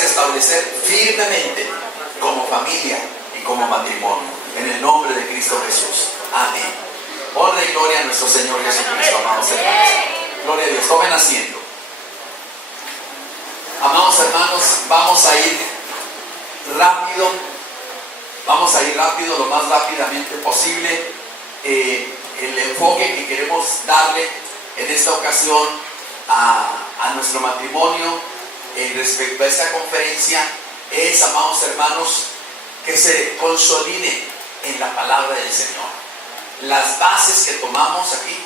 puedes establecer firmemente como familia y como matrimonio. En el nombre de Cristo Jesús. Amén. Honra y gloria a nuestro Señor Jesucristo, amados hermanos. Gloria a Dios. Tomen asiento. Amados hermanos, vamos a ir rápido. Vamos a ir rápido, lo más rápidamente posible. El enfoque que queremos darle en esta ocasión a nuestro matrimonio respecto a esta conferencia es, amados hermanos, que se consolide en la palabra del Señor. Las bases que tomamos aquí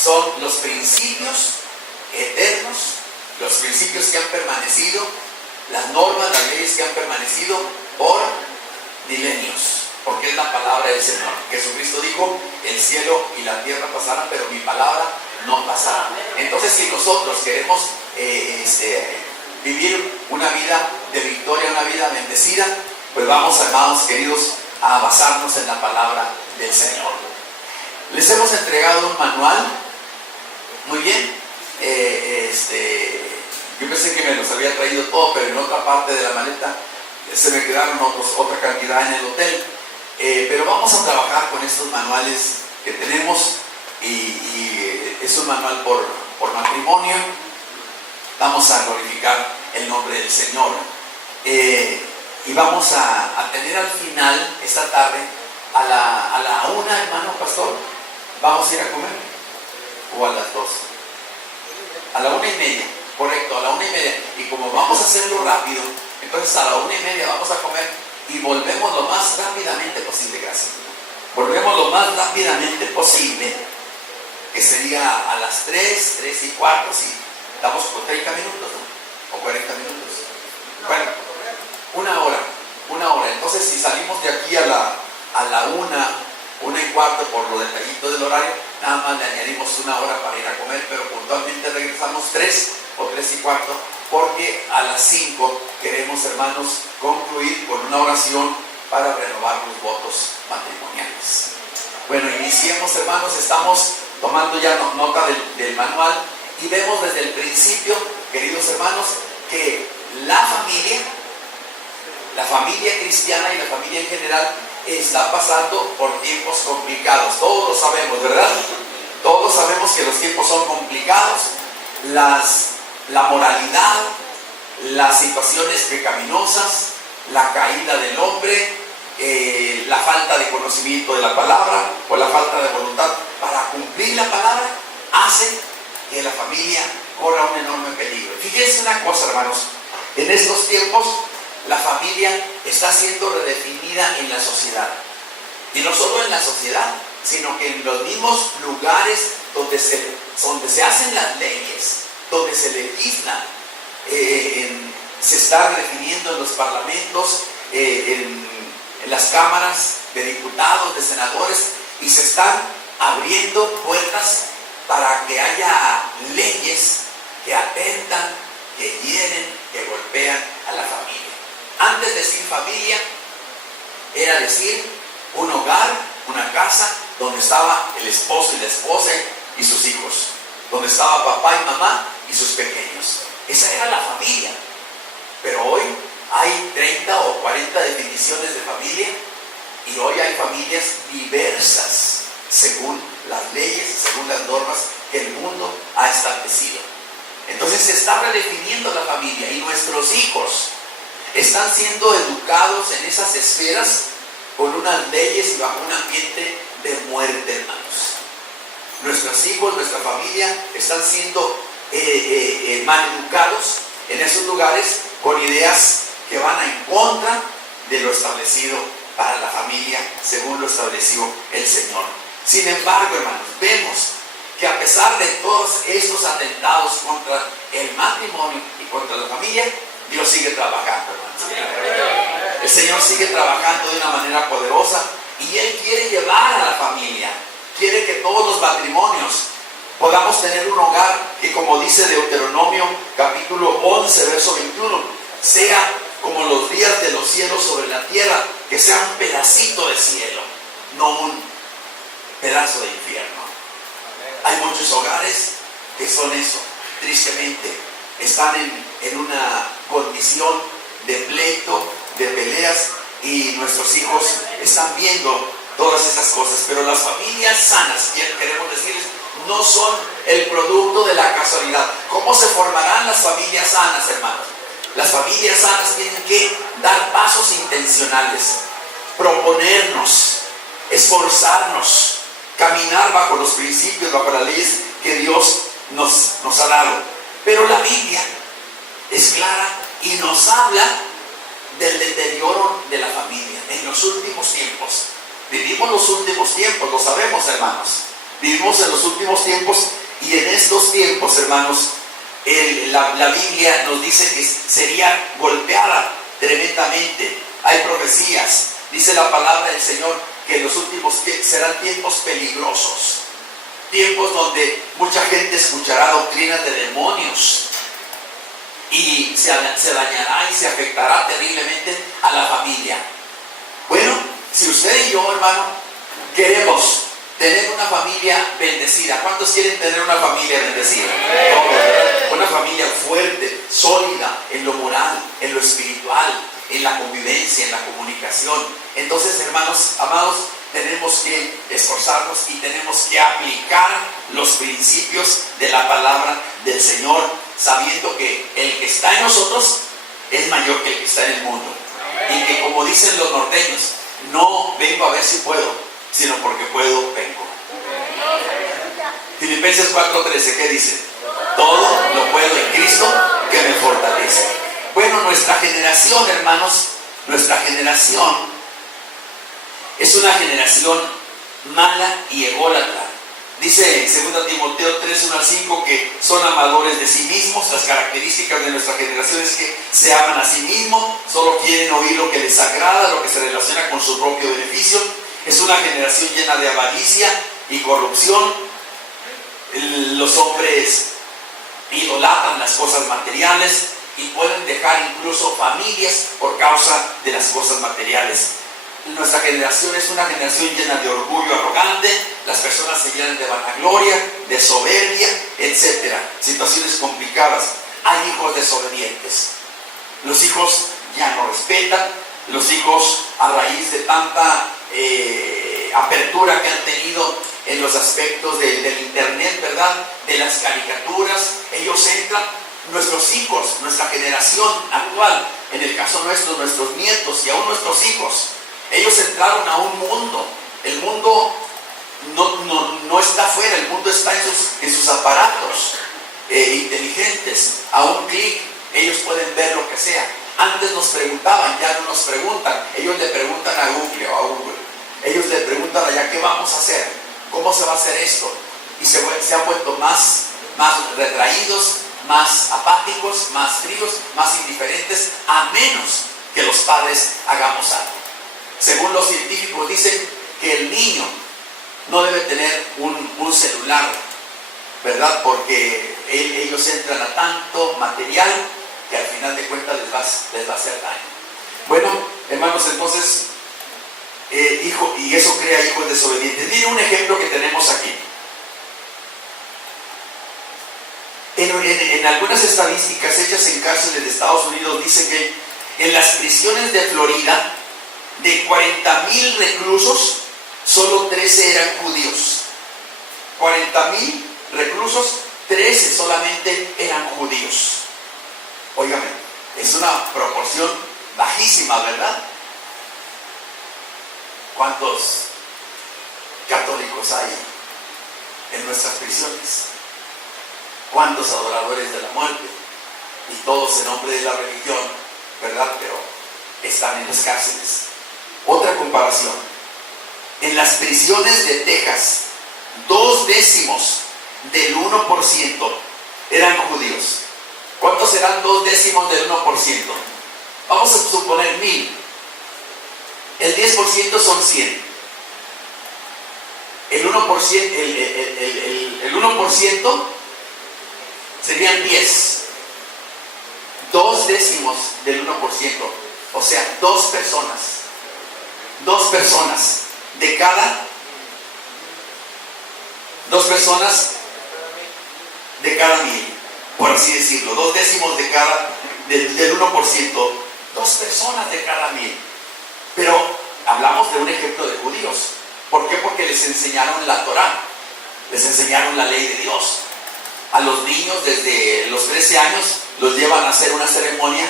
son los principios eternos, los principios que han permanecido, las normas, las leyes que han permanecido por milenios, porque es la palabra del Señor. Jesucristo dijo: el cielo y la tierra pasarán, pero mi palabra no pasará. Entonces, si nosotros queremos vivir una vida de victoria, una vida bendecida, pues vamos, hermanos queridos, a basarnos en la palabra del Señor. Les hemos entregado un manual. Muy bien. Yo pensé que me los había traído todo, pero en otra parte de la maleta se me quedaron otra cantidad en el hotel. Pero vamos a trabajar con estos manuales que tenemos, y es un manual por matrimonio. Vamos a glorificar el nombre del Señor. Y vamos a tener al final, esta tarde, a la 1, hermano pastor, vamos a ir a comer, o a las 2, a la 1:30, correcto, a la 1:30. Y como vamos a hacerlo rápido, entonces a la 1:30 vamos a comer y volvemos lo más rápidamente posible. Gracias. Volvemos lo más rápidamente posible, que sería a las 3:15, si damos por 30 minutos, ¿no? O 40 minutos. Bueno, una hora. Entonces, si salimos de aquí a la 1:15 por lo detallito del horario, nada más le añadimos una hora para ir a comer, pero puntualmente regresamos 3 o 3:15, porque a las 5 queremos, hermanos, concluir con una oración para renovar los votos matrimoniales. Bueno, iniciemos, hermanos. Estamos tomando ya nota del manual y vemos desde el principio, queridos hermanos, que la familia cristiana y la familia en general está pasando por tiempos complicados. Todos lo sabemos, ¿verdad? Todos sabemos que los tiempos son complicados. La moralidad, las situaciones pecaminosas, la caída del hombre, la falta de conocimiento de la palabra o la falta de voluntad para cumplir la palabra hace que la familia corra un enorme peligro. Fíjense una cosa, hermanos, en estos tiempos la familia está siendo redefinida en la sociedad, y no solo en la sociedad, sino que en los mismos lugares donde se hacen las leyes, donde se legisla, se está redefiniendo en los parlamentos, en las cámaras de diputados, de senadores, y se están abriendo puertas para que haya leyes que atentan, que hieren, que golpean a la familia. Antes de decir familia, era decir un hogar, una casa, donde estaba el esposo y la esposa y sus hijos, donde estaba papá y mamá y sus pequeños. Esa era la familia. Pero hoy hay 30 o 40 definiciones de familia, y hoy hay familias diversas según las leyes, según las normas que el mundo ha establecido. Entonces se está redefiniendo la familia, y nuestros hijos están siendo educados en esas esferas con unas leyes y bajo un ambiente de muerte, hermanos. Nuestros hijos, nuestra familia están siendo mal educados en esos lugares con ideas que van en contra de lo establecido para la familia según lo estableció el Señor. Sin embargo, hermanos, vemos que a pesar de todos estos atentados contra el matrimonio y contra la familia, Dios sigue trabajando, hermanos. El Señor sigue trabajando de una manera poderosa, y Él quiere llevar a la familia, quiere que todos los matrimonios podamos tener un hogar que, como dice Deuteronomio capítulo 11, verso 21, sea como los días de los cielos sobre la tierra, que sea un pedacito de cielo, no un pedazo de infierno. Hay muchos hogares que son eso, tristemente, están en una condición de pleito, de peleas, y nuestros hijos están viendo todas esas cosas. Pero las familias sanas, queremos decirles, no son el producto de la casualidad. ¿Cómo se formarán las familias sanas, hermanos? Las familias sanas tienen que dar pasos intencionales, proponernos, esforzarnos, caminar bajo los principios, bajo las leyes que Dios nos ha dado. Pero la Biblia es clara y nos habla del deterioro de la familia en los últimos tiempos. Vivimos los últimos tiempos, lo sabemos, hermanos. Vivimos en los últimos tiempos, y en estos tiempos, hermanos, la Biblia nos dice que sería golpeada tremendamente. Hay profecías, dice la palabra del Señor, que en los últimos serán tiempos peligrosos, tiempos donde mucha gente escuchará doctrinas de demonios y se dañará y se afectará terriblemente a la familia. Bueno, si usted y yo, hermano, queremos tener una familia bendecida, ¿cuántos quieren tener una familia bendecida? Una familia fuerte, sólida en lo moral, en lo espiritual, en la convivencia, en la comunicación. Entonces, hermanos amados, tenemos que esforzarnos y tenemos que aplicar los principios de la palabra del Señor, sabiendo que el que está en nosotros es mayor que el que está en el mundo. Y que, como dicen los norteños, no vengo a ver si puedo, sino porque puedo, vengo. Filipenses 4:13, ¿qué dice? Todo lo puedo en Cristo que me fortalece. Bueno, nuestra generación, hermanos, nuestra generación es una generación mala y ególatra. Dice en 2 Timoteo 3:1-5 que son amadores de sí mismos. Las características de nuestra generación es que se aman a sí mismos, solo quieren oír lo que les agrada, lo que se relaciona con su propio beneficio. Es una generación llena de avaricia y corrupción. Los hombres idolatran las cosas materiales y pueden dejar incluso familias por causa de las cosas materiales. Nuestra generación es una generación llena de orgullo arrogante. Las personas se llenan de vanagloria, de soberbia, etc. Situaciones complicadas. Hay hijos desobedientes. Los hijos ya no respetan. Los hijos, a raíz de tanta apertura que han tenido en los aspectos del internet, ¿verdad? De las caricaturas, ellos entran. Nuestros hijos, nuestra generación actual, en el caso nuestro, nuestros nietos y aún nuestros hijos, ellos entraron a un mundo. El mundo no está afuera, el mundo está en sus aparatos inteligentes. A un clic ellos pueden ver lo que sea. Antes nos preguntaban, ya no nos preguntan. Ellos le preguntan a Google o a Google. Ellos le preguntan allá, ¿qué vamos a hacer? ¿Cómo se va a hacer esto? Y se han vuelto más retraídos, más apáticos, más fríos, más indiferentes, a menos que los padres hagamos algo. Según los científicos dicen que el niño no debe tener un celular, ¿verdad? Porque ellos entran a tanto material que al final de cuentas les va a hacer daño. Bueno, hermanos, entonces, y eso crea hijos desobedientes. Miren un ejemplo que tenemos aquí. En algunas estadísticas hechas en cárceles de Estados Unidos dice que en las prisiones de Florida, de 40,000 reclusos, solo 13 eran judíos. 40,000 reclusos, 13 solamente eran judíos. Óigame, es una proporción bajísima, ¿verdad? ¿Cuántos católicos hay en nuestras prisiones? ¿Cuántos adoradores de la muerte? Y todos en nombre de la religión, ¿verdad? Pero están en las cárceles. Otra comparación. En las prisiones de Texas, 2/10 del 1% eran judíos. ¿Cuántos serán 2/10 del 1%? Vamos a suponer 1,000. El 10% son 100. El 1% serían 10. 2/10 del 1%. O sea, dos personas de cada 1,000, por así decirlo. 2/10 del 1%, 2 personas de cada 1000. Pero hablamos de un ejemplo de judíos. ¿Por qué? Porque les enseñaron la Torá, les enseñaron la ley de Dios. A los niños desde los 13 años los llevan a hacer una ceremonia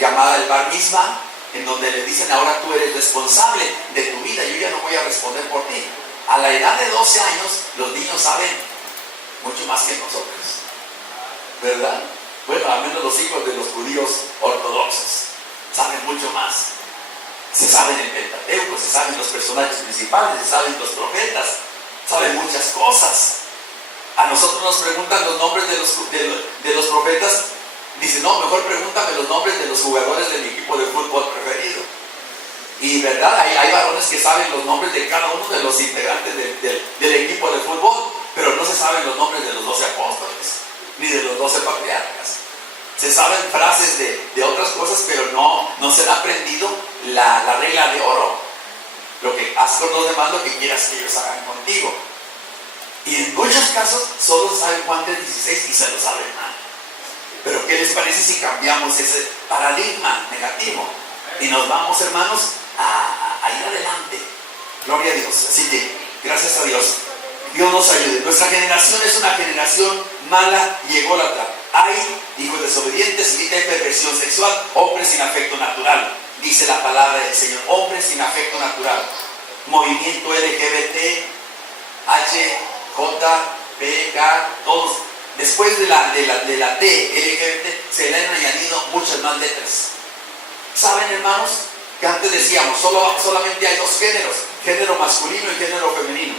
llamada el Bar Mitzvah, en donde les dicen: ahora tú eres responsable de tu vida, yo ya no voy a responder por ti. A la edad de 12 años los niños saben mucho más que nosotros, ¿verdad? Bueno, al menos los hijos de los judíos ortodoxos saben mucho más. Se saben el Pentateuco, se saben los personajes principales, se saben los profetas, saben muchas cosas. A nosotros nos preguntan los nombres de los profetas. Dicen: no, mejor pregúntame los nombres de los jugadores de mi equipo de fútbol preferido. Y verdad, hay varones que saben los nombres de cada uno de los integrantes del equipo de fútbol, pero no se saben los nombres de los 12 apóstoles, ni de los 12 patriarcas. Se saben frases de otras cosas, pero no se han aprendido la regla de oro. Lo que haz con los demás lo que quieras que ellos hagan contigo. Y en muchos casos solo saben Juan 3:16 y se lo saben mal. Pero ¿qué les parece si cambiamos ese paradigma negativo y nos vamos, hermanos, a ir adelante? Gloria a Dios. Así que, gracias a Dios, Dios nos ayude. Nuestra generación es una generación mala y ególatra. Hay hijos desobedientes y hay perversión sexual, hombres sin afecto natural. Dice la palabra del Señor: hombres sin afecto natural. Movimiento LGBT, H, J, P, K, todos. Después de la T, LGBT, se le han añadido muchas más letras. ¿Saben, hermanos? Que antes decíamos, solamente hay 2 géneros, género masculino y género femenino.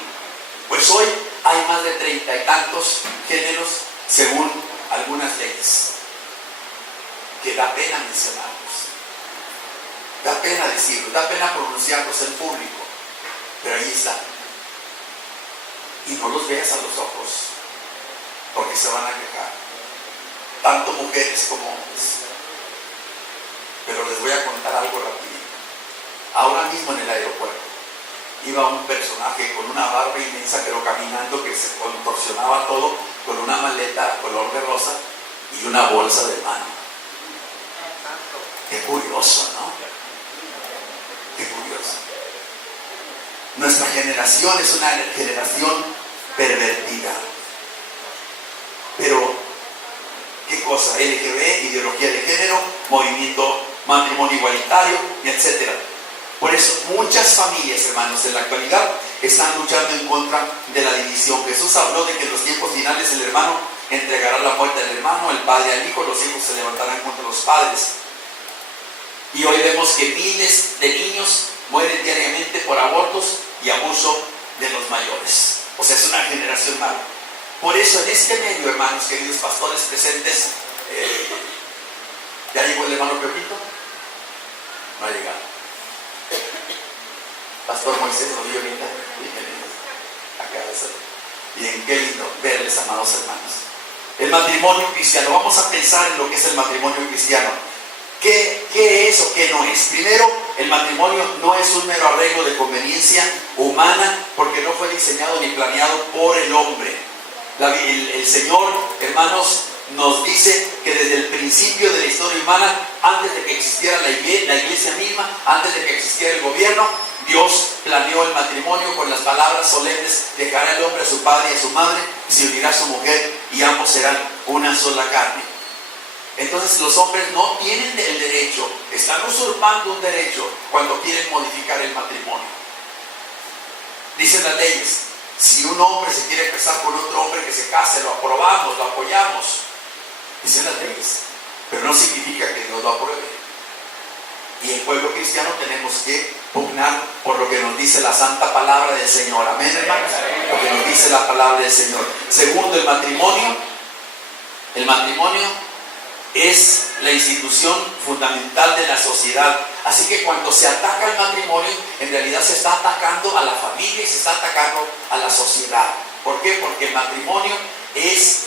Pues hoy hay más de 30 y tantos géneros, según algunas leyes, que da pena mencionarlos, da pena decirlos, da pena pronunciarlos en público, pero ahí están. Y no los veas a los ojos, porque se van a quejar, tanto mujeres como hombres. Pero les voy a contar algo rapidito. Ahora mismo en el aeropuerto iba un personaje con una barba inmensa, pero caminando, que se contorsionaba todo, con una maleta color de rosa y una bolsa de mano. Qué curioso, ¿no? Qué curioso. Nuestra generación es una generación pervertida. Pero, ¿qué cosa? LGB, ideología de género, movimiento matrimonio igualitario, etc. Por eso muchas familias, hermanos, en la actualidad están luchando en contra de la división. Jesús habló de que en los tiempos finales el hermano entregará la muerte al hermano, el padre al hijo, los hijos se levantarán contra los padres. Y hoy vemos que miles de niños mueren diariamente por abortos y abuso de los mayores. O sea, es una generación mala. Por eso en este medio, hermanos, queridos pastores presentes, ¿ya llegó el hermano Pepito? No ha llegado. Pastor Moisés, ¿lo vio ahorita? Acá está. Bien, qué lindo verles, amados hermanos. El matrimonio cristiano. Vamos a pensar en lo que es el matrimonio cristiano. ¿Qué es o qué no es? Primero, el matrimonio no es un mero arreglo de conveniencia humana, porque no fue diseñado ni planeado por el hombre. El Señor, hermanos, nos dice que desde el principio de la historia humana, antes de que existiera la iglesia misma, antes de que existiera el gobierno, Dios planeó el matrimonio con las palabras solemnes: dejará el hombre a su padre y a su madre, y se unirá a su mujer, y ambos serán una sola carne. Entonces los hombres no tienen el derecho, están usurpando un derecho cuando quieren modificar el matrimonio. Dicen las leyes: si un hombre se quiere casar con otro hombre, que se case, lo aprobamos, lo apoyamos. Dicen las leyes, pero no significa que Dios lo apruebe. Y el pueblo cristiano tenemos que pugnar por lo que nos dice la santa palabra del Señor. Amén, hermanos. Lo que nos dice la palabra del Señor. Segundo, el matrimonio. El matrimonio es la institución fundamental de la sociedad. Así que cuando se ataca el matrimonio, en realidad se está atacando a la familia y se está atacando a la sociedad. ¿Por qué? Porque el matrimonio es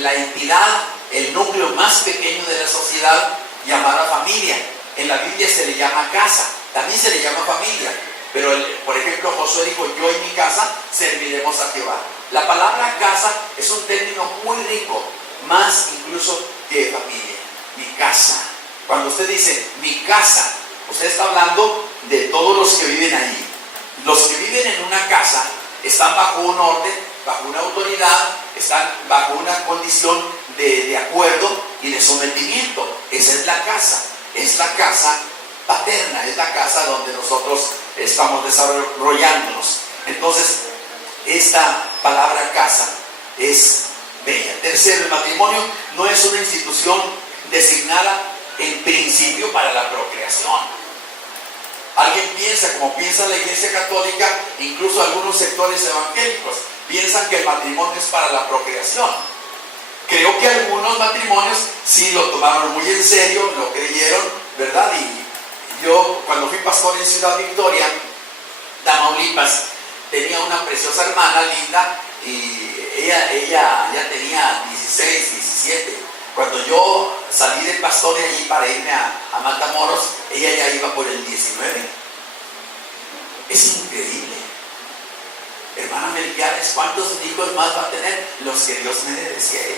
la entidad, el núcleo más pequeño de la sociedad, llamada familia. En la Biblia se le llama casa, también se le llama familia. Pero, por ejemplo, Josué dijo: yo y mi casa serviremos a Jehová. La palabra casa es un término muy rico, más incluso que familia. Mi casa, Cuando usted dice mi casa, usted está hablando de todos los que viven ahí. Los que viven en una casa están bajo un orden, bajo una autoridad, están bajo una condición de acuerdo y de sometimiento. Esa es la casa paterna, es la casa donde nosotros estamos desarrollándonos. Entonces, esta palabra casa es bella. Tercero, el matrimonio no es una institución designada en principio para la procreación. Alguien piensa, como piensa la Iglesia Católica, incluso algunos sectores evangélicos, piensan que el matrimonio es para la procreación. Creo que algunos matrimonios sí lo tomaron muy en serio, lo creyeron, ¿verdad? Y yo, cuando fui pastor en Ciudad Victoria, Tamaulipas, tenía una preciosa hermana linda y ella ya tenía 16, 17. Cuando yo salí de pastor de allí para irme a Matamoros, ella ya iba por el 19. Es increíble. Hermana Melquiades, ¿cuántos hijos más va a tener? Los que Dios me dé, decía ella.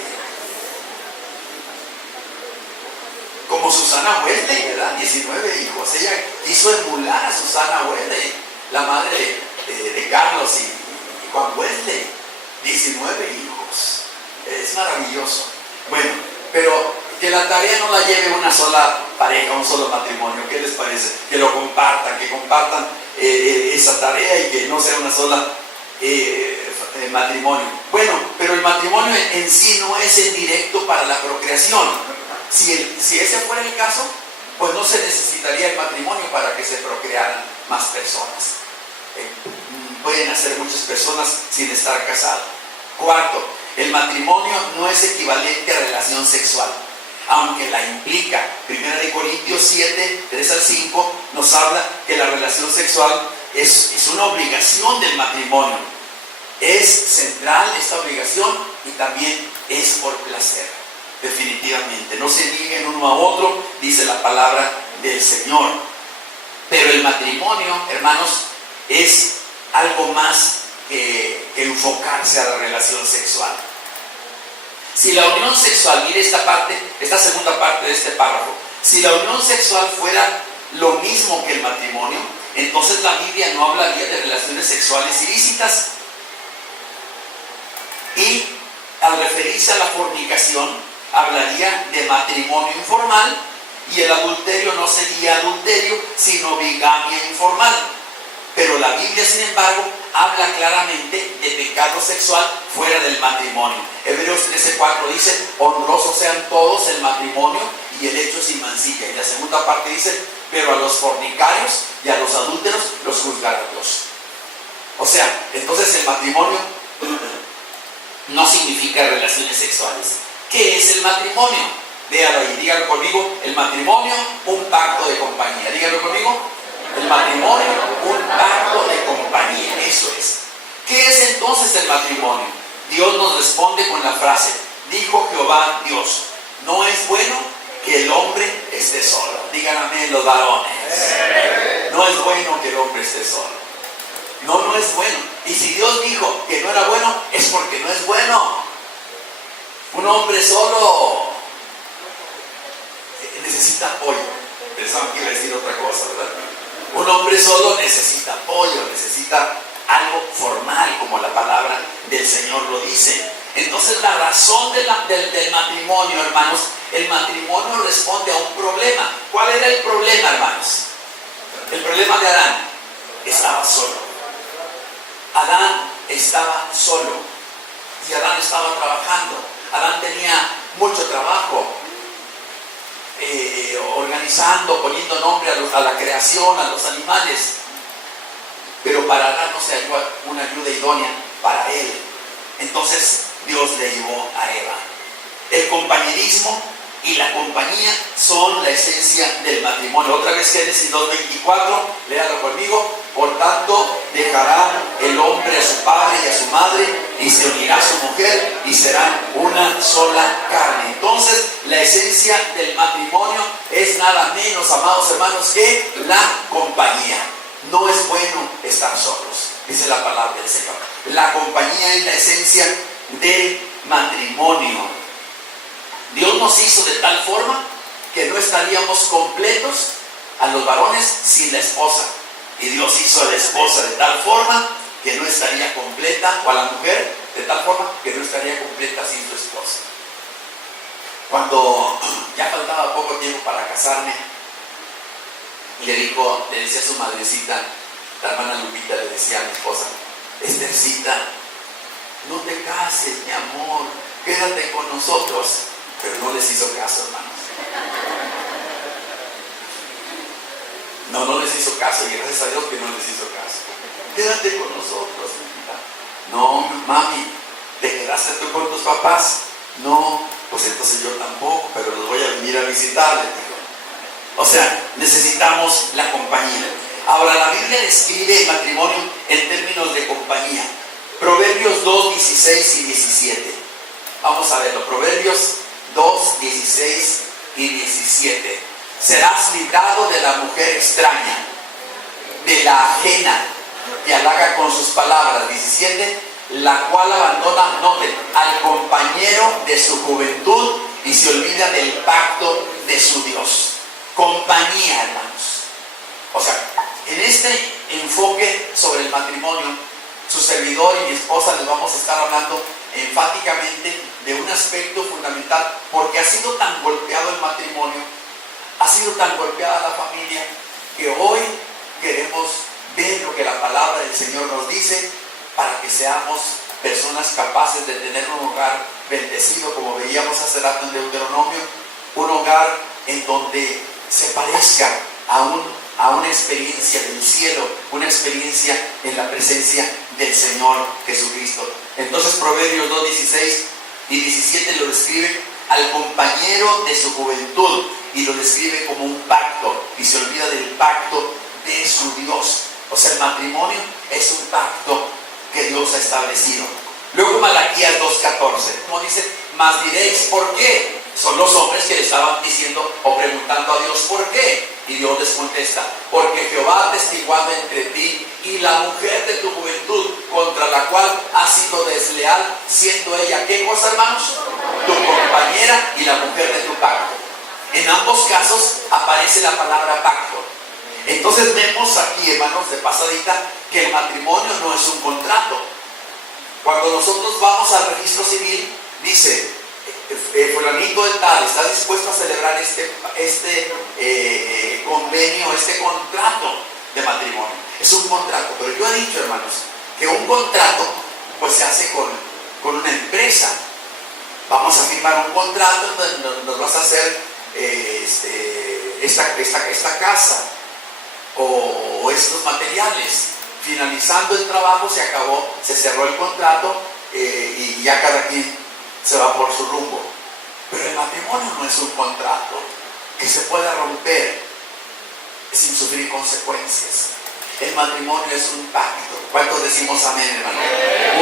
Como Susana Wesley, ¿verdad? 19 hijos. Ella quiso emular a Susana Wesley, la madre de Carlos y Juan Wesley. 19 hijos. Es maravilloso. Bueno, pero que la tarea no la lleve una sola pareja, un solo matrimonio. ¿Qué les parece? Que lo compartan, esa tarea y que no sea una sola matrimonio. Bueno, pero el matrimonio en sí no es en directo para la procreación. Si ese fuera el caso, pues no se necesitaría el matrimonio para que se procrearan más personas. Pueden hacer muchas personas sin estar casados. Cuarto, el matrimonio no es equivalente a relación sexual, aunque la implica. 1 Corintios 7, 3 al 5 nos habla que la relación sexual es una obligación del matrimonio. Es central esta obligación y también es por placer. Definitivamente, no se nieguen uno a otro, dice la palabra del Señor. Pero el matrimonio, hermanos, es algo más que enfocarse a la relación sexual. Si la unión sexual, mire esta segunda parte de este párrafo, si la unión sexual fuera lo mismo que el matrimonio, entonces la Biblia no hablaría de relaciones sexuales ilícitas. Y al referirse a la fornicación, hablaría de matrimonio informal, y el adulterio no sería adulterio, sino bigamia informal. Pero la Biblia, sin embargo, habla claramente de pecado sexual fuera del matrimonio. Hebreos 13:4 dice: honrosos sean todos el matrimonio y el hecho sin mancilla. Y la segunda parte dice: pero a los fornicarios y a los adúlteros los juzgará Dios. O sea, entonces el matrimonio no significa relaciones sexuales. ¿Qué es el matrimonio? Véalo ahí, díganlo conmigo. El matrimonio, un pacto de compañía. Díganlo conmigo. El matrimonio, un pacto de compañía. Eso es. ¿Qué es entonces el matrimonio? Dios nos responde con la frase: dijo Jehová Dios, no es bueno que el hombre esté solo. Digan amén los varones. No es bueno que el hombre esté solo. No es bueno. Y si Dios dijo que no era bueno, es porque no es bueno. Un hombre solo necesita apoyo. Pensaban que iba a decir otra cosa, ¿verdad? Un hombre solo necesita apoyo, necesita algo formal, como la palabra del Señor lo dice. Entonces la razón del matrimonio, hermanos, el matrimonio responde a un problema. ¿Cuál era el problema, hermanos? El problema de Adán: estaba solo. Adán estaba solo y Adán estaba trabajando. Adán tenía mucho trabajo, organizando, poniendo nombre a la creación, a los animales. Pero para Adán no se halló una ayuda idónea para él. Entonces Dios le llevó a Eva. El compañerismo y la compañía son la esencia del matrimonio. Otra vez Génesis 2:24, léalo conmigo. Por tanto, dejará el hombre a su padre y a su madre, y se unirá a su mujer, y serán una sola carne. Entonces, la esencia del matrimonio es nada menos, amados hermanos, que la compañía. No es bueno estar solos, dice la palabra del Señor. La compañía es la esencia del matrimonio. Dios nos hizo de tal forma que no estaríamos completos a los varones sin la esposa. Y Dios hizo a la esposa de tal forma que no estaría completa, o a la mujer de tal forma que no estaría completa sin su esposa. Cuando ya faltaba poco tiempo para casarme, le decía a su madrecita, la hermana Lupita, le decía a mi esposa: Estercita, no te cases, mi amor, quédate con nosotros. Pero no les hizo caso, hermanos. No les hizo caso, y gracias a Dios que no les hizo caso. Quédate con nosotros, hijita. No, mami, ¿te quedaste tú con tus papás? No, pues entonces yo tampoco, pero los voy a venir a visitar, le digo. O sea, necesitamos la compañía. Ahora, la Biblia describe el matrimonio en términos de compañía. Proverbios 2, 16 y 17. Vamos a verlo. Proverbios 2, 16 y 17. Serás librado de la mujer extraña, de la ajena, que halaga con sus palabras. 17. La cual abandona, noten, al compañero de su juventud y se olvida del pacto de su Dios. Compañía, hermanos. O sea, en este enfoque sobre el matrimonio, su servidor y mi esposa les vamos a estar hablando enfáticamente de un aspecto fundamental, porque ha sido tan golpeado el matrimonio, ha sido tan golpeada la familia, que hoy queremos ver lo que la palabra del Señor nos dice, para que seamos personas capaces de tener un hogar bendecido, como veíamos hace rato en Deuteronomio, un hogar en donde se parezca a una experiencia del cielo, una experiencia en la presencia del Señor Jesucristo. Entonces Proverbios 2, 16 y 17 lo describe al compañero de su juventud, y lo describe como un pacto, y se olvida del pacto de su Dios. O sea, el matrimonio es un pacto que Dios ha establecido. Luego Malaquías 2:14, como dice: mas diréis, ¿por qué? Son los hombres que le estaban diciendo o preguntando a Dios ¿por qué? Y Dios les contesta: porque Jehová ha testiguado entre ti y la mujer de tu juventud, contra la cual has sido desleal, siendo ella, ¿qué cosa, hermanos? Tu compañera y la mujer de tu pacto. En ambos casos aparece la palabra pacto. Entonces vemos aquí, hermanos, de pasadita, que el matrimonio no es un contrato. Cuando nosotros vamos al registro civil, dice: fulanito de tal, ¿está dispuesto a celebrar este convenio, este contrato de matrimonio? Es un contrato. Pero yo he dicho, hermanos, que un contrato pues se hace con una empresa. Vamos a firmar un contrato donde nos vas a hacer esta casa o estos materiales. Finalizando el trabajo, se acabó, se cerró el contrato, y ya cada quien se va por su rumbo. Pero el matrimonio no es un contrato que se pueda romper sin sufrir consecuencias. El matrimonio es un pacto. ¿Cuántos decimos amén, hermano?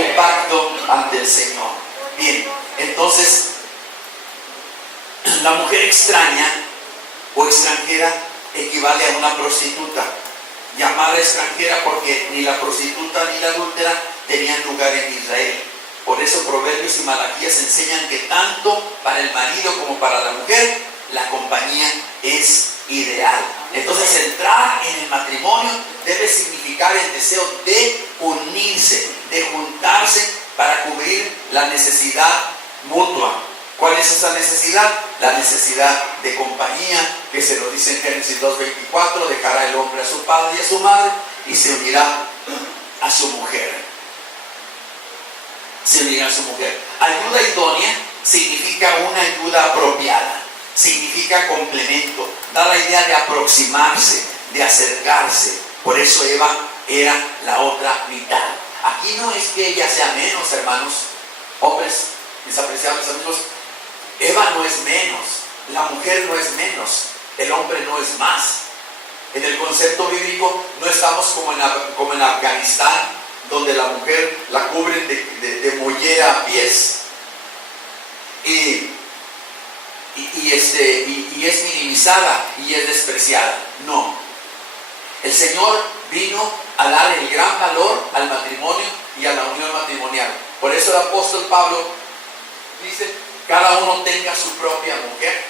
Un pacto ante el Señor. Bien, entonces, la mujer extraña o extranjera equivale a una prostituta. Llamada extranjera porque ni la prostituta ni la adúltera tenían lugar en Israel. Por eso Proverbios y Malaquías enseñan que tanto para el marido como para la mujer, la compañía es ideal. Entonces, entrar en el matrimonio debe significar el deseo de unirse, de juntarse para cubrir la necesidad mutua. ¿Cuál es esa necesidad? La necesidad de compañía, que se nos dice en Génesis 2:24: dejará el hombre a su padre y a su madre y se unirá a su mujer. Se unirá a su mujer. Ayuda idónea significa una ayuda apropiada, significa complemento, da la idea de aproximarse, de acercarse. Por eso Eva era la otra mitad. Aquí no es que ella sea menos, hermanos, hombres, mis apreciados amigos. Eva no es menos, la mujer no es menos, el hombre no es más. En el concepto bíblico no estamos como en Afganistán, donde la mujer la cubren de mollera a pies y es minimizada y es despreciada. No, el Señor vino a dar el gran valor al matrimonio y a la unión matrimonial. Por eso el apóstol Pablo dice: cada uno tenga su propia mujer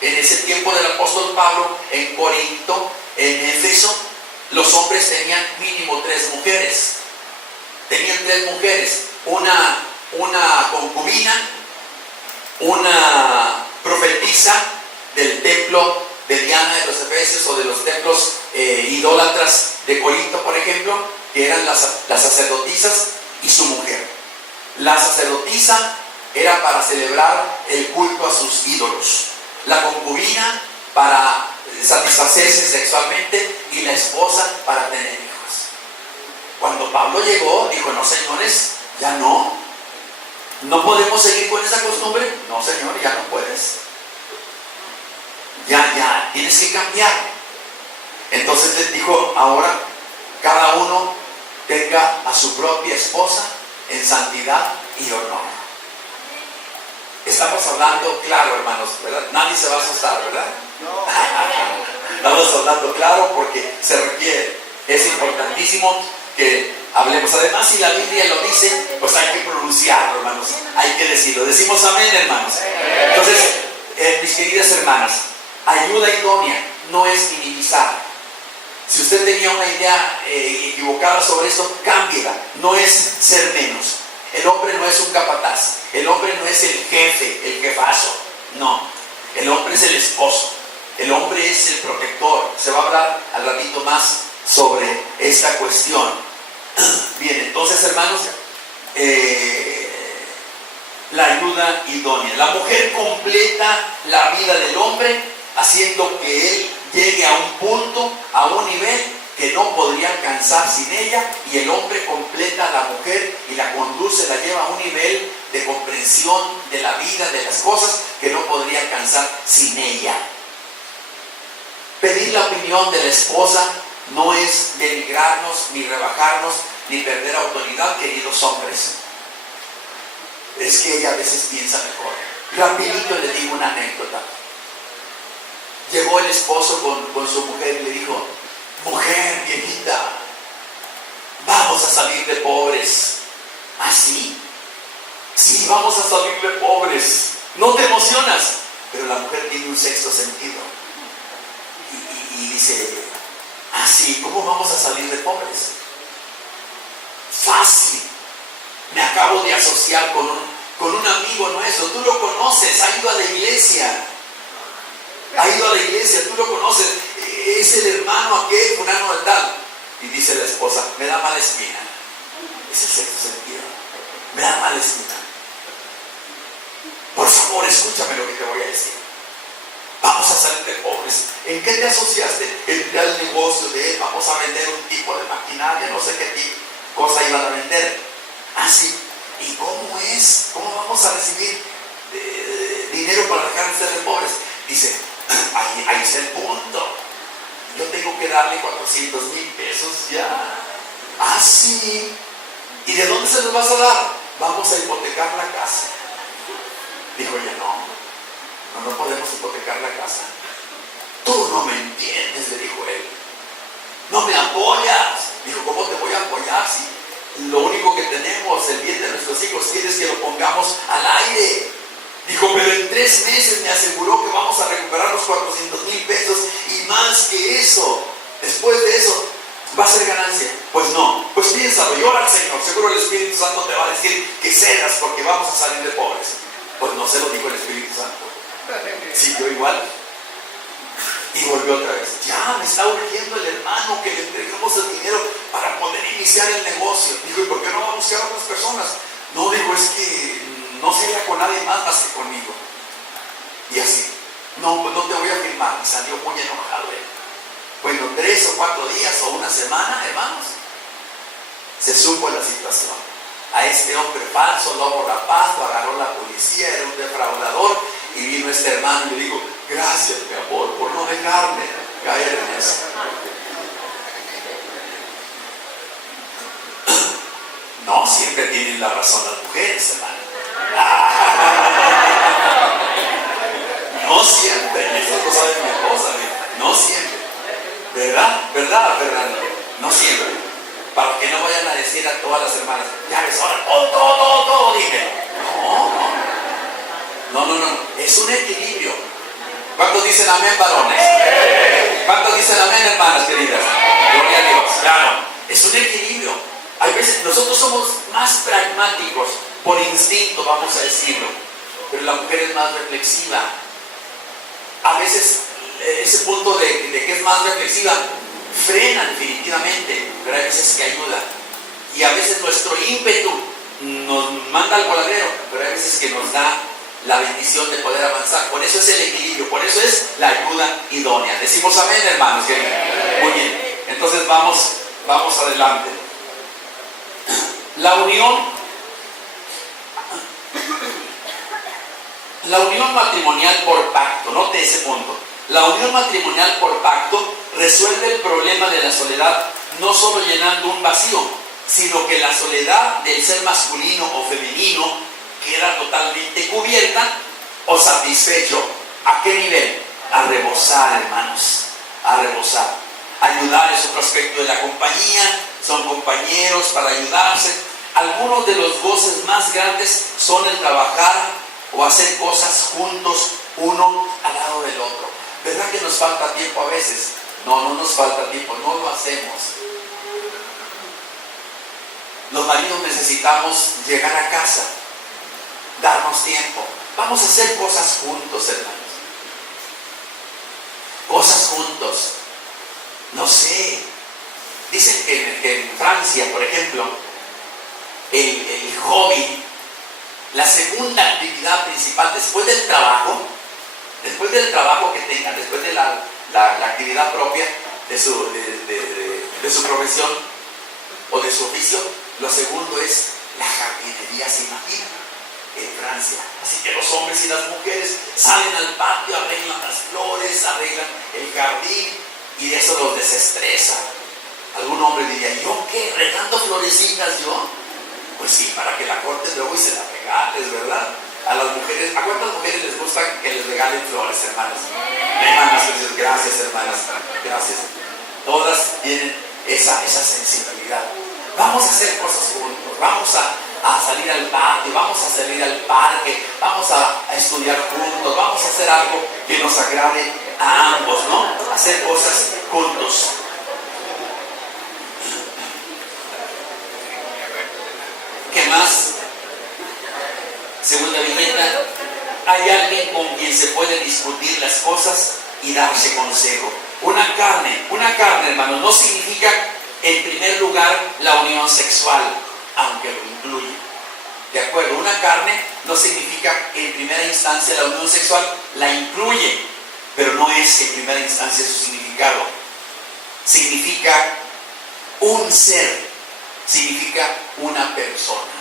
En ese tiempo del apóstol Pablo, en Corinto, en Éfeso, los hombres tenían mínimo 3 mujeres. Tenían 3 mujeres, una concubina, una profetisa del templo de Diana de los Efesios o de los templos idólatras de Corinto, por ejemplo, que eran las sacerdotisas, y su mujer. La sacerdotisa era para celebrar el culto a sus ídolos, la concubina para satisfacerse sexualmente y la esposa para tener hijos. Cuando Pablo llegó, dijo: no, señores, ya no podemos seguir con esa costumbre. No, señor, ya no puedes. Ya, tienes que cambiar. Entonces les dijo: ahora cada uno tenga a su propia esposa en santidad y honor. Estamos hablando claro, hermanos, ¿verdad? Nadie se va a asustar, ¿verdad? No. Estamos hablando claro porque se requiere. Es importantísimo que hablemos. Además, si la Biblia lo dice, pues hay que pronunciarlo, hermanos. Hay que decirlo. Decimos amén, hermanos. Entonces, mis queridas hermanas, ayuda idónea no es minimizar. Si usted tenía una idea equivocada sobre esto, cámbiela. No es ser menos. El hombre no es un capataz. El hombre no es el jefe, el jefazo. No. El hombre es el esposo. El hombre es el protector. Se va a hablar al ratito más sobre esta cuestión. Bien, entonces, hermanos, la ayuda idónea. La mujer completa la vida del hombre, haciendo que él llegue a un punto, a un nivel que no podría alcanzar sin ella, y el hombre completa a la mujer y la conduce, la lleva a un nivel de comprensión de la vida, de las cosas, que no podría alcanzar sin ella. Pedir la opinión de la esposa no es denigrarnos, ni rebajarnos, ni perder autoridad, queridos hombres. Es que ella a veces piensa mejor. Rapidito le digo una anécdota. Llegó el esposo con su mujer y le dijo: mujer, viejita, vamos a salir de pobres. ¿Ah, sí? Sí, vamos a salir de pobres. ¿No te emocionas? Pero la mujer tiene un sexto sentido. Y dice: ¿ah, sí? ¿Cómo vamos a salir de pobres? Fácil. Me acabo de asociar con un amigo nuestro. Tú lo conoces, ha ido a la iglesia. Tú lo conoces. Es el hermano aquel, fulano de tal. Y dice la esposa: me da mala espina. Es el sexto sentido. Me da mala espina. Por favor, escúchame lo que te voy a decir. Vamos a salir de pobres. ¿En qué te asociaste? Entré al negocio de él. Vamos a vender un tipo de maquinaria, no sé qué tipo, cosa iban a vender. Así. ¿Y cómo es? ¿Cómo vamos a recibir dinero para dejar de ser de pobres? Dice: ahí está el punto. Yo tengo que darle 400,000 pesos ya. Ah, sí. ¿Y de dónde se los vas a dar? Vamos a hipotecar la casa. Dijo ella: no podemos hipotecar la casa. Tú no me entiendes, le dijo él. No me apoyas. Dijo: ¿cómo te voy a apoyar si lo único que tenemos, el bien de nuestros hijos, quieres que lo pongamos al aire? Dijo: pero en 3 meses me aseguró que vamos a recuperar los 400,000 pesos y más que eso. Después de eso, ¿va a ser ganancia? Pues no. Pues piénsalo y ora al Señor. Seguro el Espíritu Santo te va a decir que cedas porque vamos a salir de pobres. Pues no se lo dijo el Espíritu Santo. Siguió igual. Y volvió otra vez: ya me está urgiendo el hermano que le entreguemos el dinero para poder iniciar el negocio. Dijo: ¿y por qué no va a buscar a otras personas? No, dijo: es que no sería con nadie más que conmigo. Y así: no, pues no te voy a firmar. Y salió muy enojado él. Bueno, 3 o 4 días o una semana, hermanos, se supo la situación. A este hombre falso, lobo rapaz, lo agarró la policía, era un defraudador, y vino este hermano y le dijo: gracias, mi amor, por no dejarme caer en eso. No siempre tienen la razón las mujeres, hermano. No siempre, eso lo sabe mi esposa, no siempre. ¿Verdad? Fernando? No siempre. Para que no vayan a decir a todas las hermanas: ya ves, ahora todo, dime. No. Es un equilibrio. dicen amén, varones? ¿Cuántos dicen amén, hermanas queridas? Gloria a Dios. Claro, es un equilibrio. Hay veces nosotros somos más pragmáticos por instinto, vamos a decirlo, pero la mujer es más reflexiva. A veces ese punto de que es más reflexiva frena definitivamente, pero hay veces que ayuda. Y a veces nuestro ímpetu nos manda al voladero, pero hay veces que nos da la bendición de poder avanzar. Por eso es el equilibrio, por eso es la ayuda idónea. Decimos amén, hermanos. Muy bien, entonces vamos adelante. La unión matrimonial por pacto, note ese punto. La unión matrimonial por pacto resuelve el problema de la soledad, no solo llenando un vacío, sino que la soledad del ser masculino o femenino queda totalmente cubierta o satisfecho. ¿A qué nivel? A rebosar, hermanos, a rebosar. Ayudar es otro aspecto de la compañía, son compañeros para ayudarse. Algunos de los goces más grandes son el trabajar o hacer cosas juntos, uno al lado del otro. ¿Verdad que nos falta tiempo a veces? No nos falta tiempo, no lo hacemos. Los maridos necesitamos llegar a casa, darnos tiempo. Vamos a hacer cosas juntos, hermanos. Cosas juntos. No sé. Dicen que en Francia, por ejemplo, el hobby, la segunda actividad principal después del trabajo que tengan, después de la actividad propia de su profesión o de su oficio, lo segundo es la jardinería, se imagina, en Francia. Así que los hombres y las mujeres salen al patio, arreglan las flores, arreglan el jardín, y de eso los desestresa. Algún hombre diría, ¿yo qué? ¿Regando florecitas yo? Pues sí, para que la cortes luego y se la regales, ¿verdad? A las mujeres, ¿a cuántas mujeres les gusta que les regalen flores, hermanas? Hermanas, gracias, hermanas, gracias. Todas tienen esa sensibilidad. Vamos a hacer cosas juntos, vamos a salir al patio, vamos a salir al parque, vamos a estudiar juntos, vamos a hacer algo que nos agrade a ambos, ¿no? Hacer cosas juntos. ¿Qué más? Segunda viñeta, hay alguien con quien se puede discutir las cosas y darse consejo. Una carne, hermano, no significa en primer lugar la unión sexual, aunque lo incluye. ¿De acuerdo? Una carne no significa en primera instancia la unión sexual, la incluye, pero no es en primera instancia su significado. Significa un ser, significa una persona.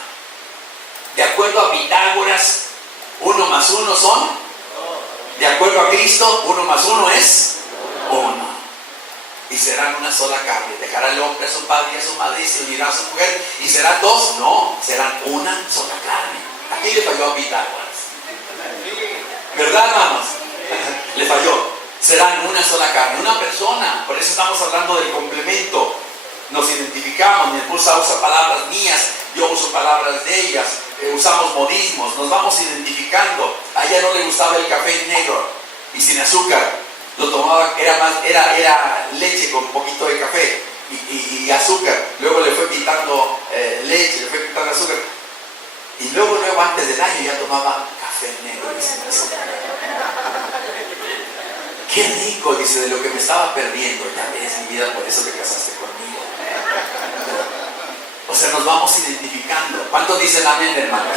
De acuerdo a Pitágoras, 1 más 1 son. De acuerdo a Cristo, 1 más 1 es 1. Y serán una sola carne. Dejará el hombre a su padre y a su madre y se unirá a su mujer. ¿Y serán dos? No, serán una sola carne. Aquí le falló a Pitágoras. ¿Verdad, hermanos? Le falló. Serán una sola carne, una persona. Por eso estamos hablando del complemento. Nos identificamos. Mi esposa usa palabras mías, yo uso palabras de ellas. Usamos modismos, nos vamos identificando. A ella no le gustaba el café negro y sin azúcar, lo tomaba, era leche con un poquito de café y azúcar. Luego le fue quitando leche, le fue quitando azúcar, y luego antes del año ya tomaba café negro y sin azúcar. Qué rico, dice, de lo que me estaba perdiendo. Ya ves, mi vida, por eso te casaste conmigo. O sea, nos vamos identificando. ¿Cuántos dicen amén, hermanos?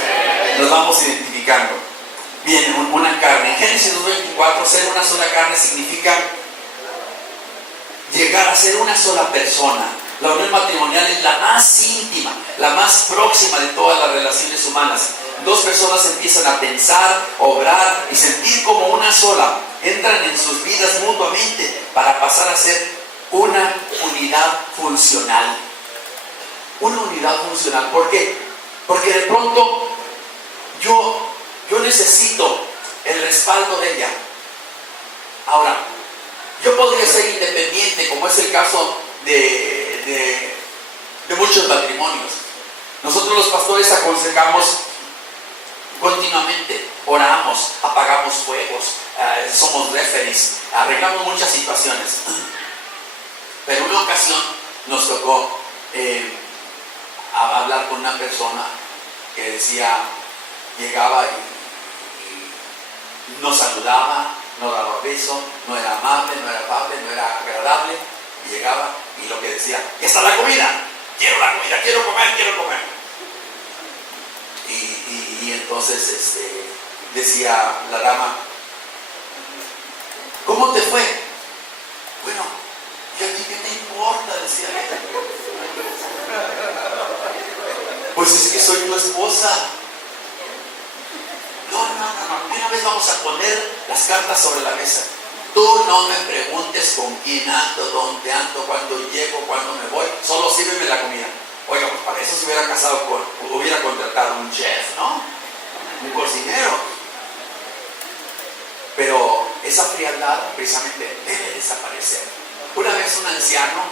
Nos vamos identificando. Viene una carne. En Génesis 2:24, ser una sola carne significa llegar a ser una sola persona. La unión matrimonial es la más íntima, la más próxima de todas las relaciones humanas. Dos personas empiezan a pensar, obrar y sentir como una sola. Entran en sus vidas mutuamente para pasar a ser una unidad funcional. Una unidad funcional. ¿Por qué? Porque de pronto yo necesito el respaldo de ella. Ahora, yo podría ser independiente, como es el caso de muchos matrimonios. Nosotros los pastores aconsejamos continuamente, oramos, apagamos fuegos, somos referees, arreglamos muchas situaciones. Pero una ocasión nos tocó hablar con una persona que decía, llegaba y no saludaba, no daba beso, no era amable, no era afable, no era agradable, y llegaba y lo que decía, ¡ya está la comida! ¡Quiero la comida! ¡Quiero comer! ¡Quiero comer! Y entonces decía la dama, ¿cómo te fue? Bueno, ¿y a ti qué te importa? Decía ella. Pues es que soy tu esposa. No. Una vez vamos a poner las cartas sobre la mesa. Tú no me preguntes con quién ando, dónde ando, cuándo llego, cuándo me voy. Solo sírveme la comida. Oiga, pues para eso se hubiera casado hubiera contratado un chef, ¿no? Un cocinero. Pero esa frialdad precisamente debe desaparecer. Una vez un anciano,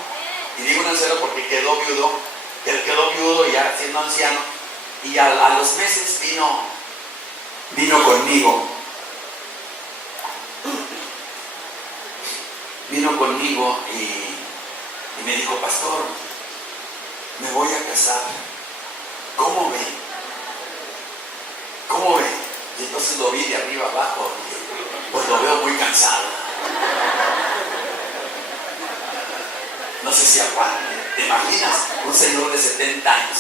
y digo un anciano porque quedó viudo ya siendo anciano, y a los meses vino conmigo. Vino conmigo y me dijo, pastor, me voy a casar. ¿Cómo ve? ¿Cómo ve? Y entonces lo vi de arriba abajo. Pues lo veo muy cansado. No sé si aguante. ¿Te imaginas? Un señor de 70 años.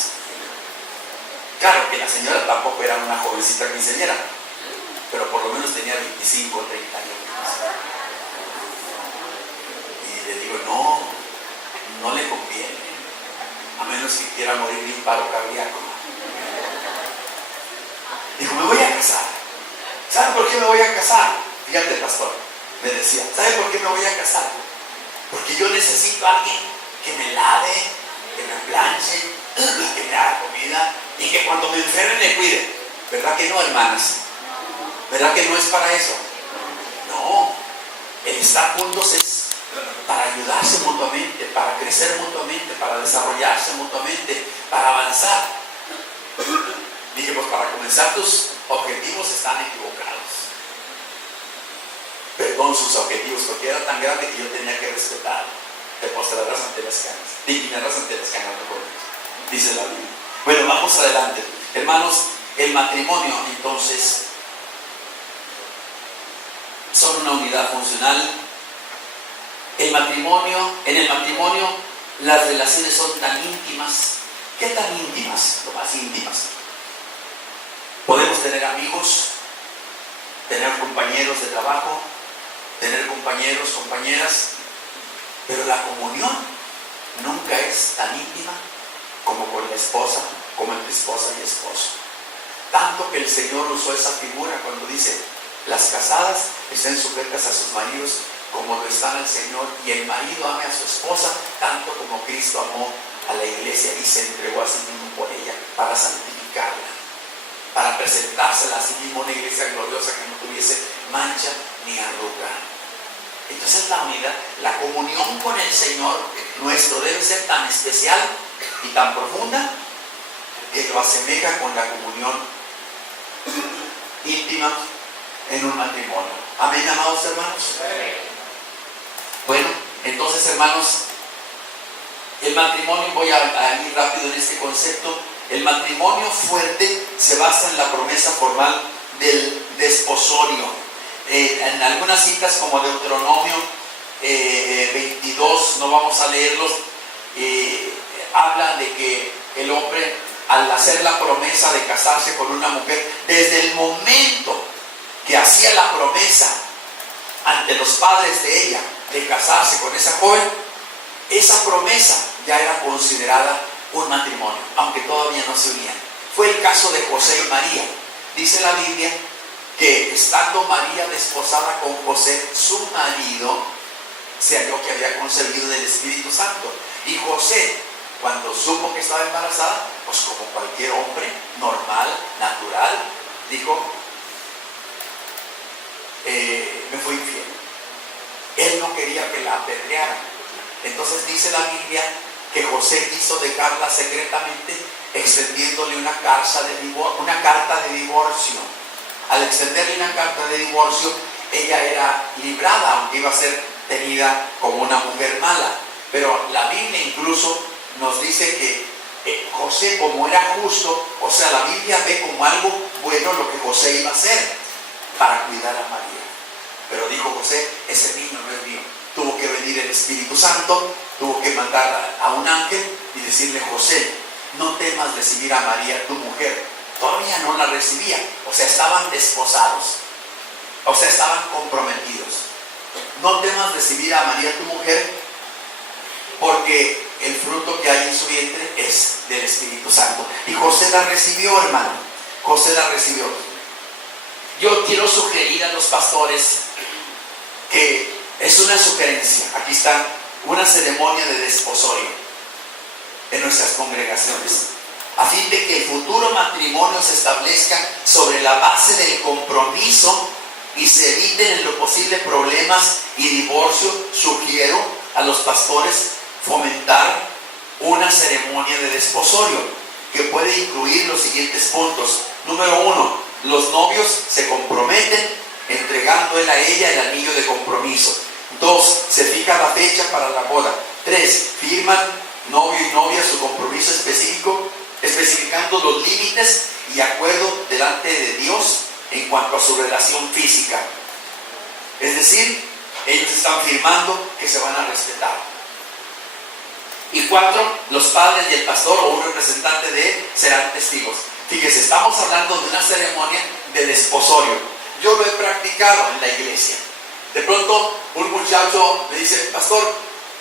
Claro que la señora tampoco era una jovencita quinceañera, pero por lo menos tenía 25 o 30 años. Y le digo, no le conviene, a menos que quiera morir de un paro cardíaco. Dijo, me voy a casar. ¿Sabe por qué me voy a casar? Fíjate, pastor, me decía, ¿sabe por qué me voy a casar? Porque yo necesito a alguien que me lave, que me planche, que me haga comida y que cuando me enferme me cuide. ¿Verdad que no, hermanas? ¿Verdad que no es para eso? No, el estar juntos es para ayudarse mutuamente, para crecer mutuamente, para desarrollarse mutuamente, para avanzar. Dije, pues para comenzar, tus objetivos están equivocados. Perdón, sus objetivos, porque era tan grande que yo tenía que respetar. Te postrarás ante las canas, te inclinarás ante las canas, dice la Biblia. Bueno, vamos adelante. Hermanos, el matrimonio, entonces, son una unidad funcional. En el matrimonio, las relaciones son tan íntimas. ¿Qué tan íntimas? Lo más íntimas. Podemos tener amigos, tener compañeros de trabajo, tener compañeros, compañeras, pero la comunión nunca es tan íntima como con la esposa, como entre esposa y esposo. Tanto que el Señor usó esa figura cuando dice, las casadas estén sujetas a sus maridos como lo está el Señor, y el marido ame a su esposa tanto como Cristo amó a la iglesia y se entregó a sí mismo por ella para santificarla, para presentársela a sí mismo una iglesia gloriosa que no tuviese mancha ni arruga. Entonces la unidad, la comunión con el Señor nuestro debe ser tan especial y tan profunda que lo asemeja con la comunión íntima en un matrimonio. Amén, amados hermanos. Bueno, entonces, hermanos, el matrimonio, voy a ir rápido en este concepto. El matrimonio fuerte se basa en la promesa formal del desposorio. En algunas citas como Deuteronomio 22, no vamos a leerlos, hablan de que el hombre, al hacer la promesa de casarse con una mujer, desde el momento que hacía la promesa ante los padres de ella de casarse con esa joven, esa promesa ya era considerada un matrimonio, aunque todavía no se unían. Fue el caso de José y María. Dice la Biblia que estando María desposada con José, su marido, se halló que había concebido del Espíritu Santo. Y José, cuando supo que estaba embarazada, pues como cualquier hombre normal, natural, dijo, me fue infiel. Él no quería que la apedrearan. Entonces dice la Biblia que José quiso dejarla secretamente, extendiéndole una carta de divorcio. Al extenderle una carta de divorcio, ella era librada, aunque iba a ser tenida como una mujer mala. Pero la Biblia incluso nos dice que José, como era justo, o sea, la Biblia ve como algo bueno lo que José iba a hacer para cuidar a María. Pero dijo José, ese niño no es mío. Tuvo que venir el Espíritu Santo, tuvo que mandar a un ángel y decirle: José, no temas recibir a María, tu mujer. Todavía no la recibía, o sea, estaban desposados, o sea, estaban comprometidos. No temas recibir a María, tu mujer, porque el fruto que hay en su vientre es del Espíritu Santo. Y José la recibió, hermano. José la recibió. Yo quiero sugerir a los pastores que es una sugerencia. Aquí está una ceremonia de desposorio en nuestras congregaciones, a fin de que el futuro matrimonio se establezca sobre la base del compromiso y se eviten en lo posible problemas y divorcio. Sugiero a los pastores fomentar una ceremonia de desposorio que puede incluir los siguientes puntos. Número 1, los novios se comprometen entregando él a ella el anillo de compromiso. 2, se fija la fecha para la boda. 3, firman novio y novia su compromiso específico, especificando los límites y acuerdo delante de Dios en cuanto a su relación física. Es decir, ellos están firmando que se van a respetar. Y 4, los padres y el pastor o un representante de él serán testigos. Fíjese, estamos hablando de una ceremonia de desposorio. Yo lo he practicado en la iglesia. De pronto un muchacho me dice: pastor,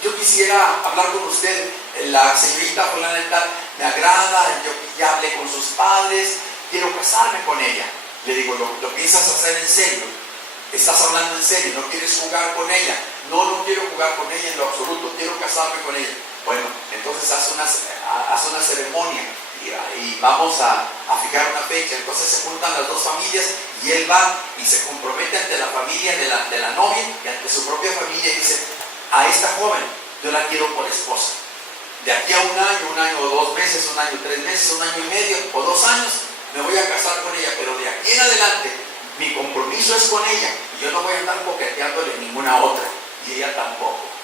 yo quisiera hablar con usted, la señorita fulana de tal me agrada, yo ya hablé con sus padres, quiero casarme con ella. Le digo: ¿lo piensas hacer en serio? ¿Estás hablando en serio? ¿No quieres jugar con ella? No quiero jugar con ella en lo absoluto, quiero casarme con ella. Bueno, entonces haz una ceremonia y vamos a fijar una fecha. Entonces se juntan las dos familias y él va y se compromete ante la familia de la novia y ante su propia familia y dice: a esta joven yo la quiero por esposa. De aquí a un año o 2 meses, 1 año, 3 meses, 1 año y medio o 2 años me voy a casar con ella, pero de aquí en adelante mi compromiso es con ella y yo no voy a andar coqueteándole ninguna otra, y ella tampoco.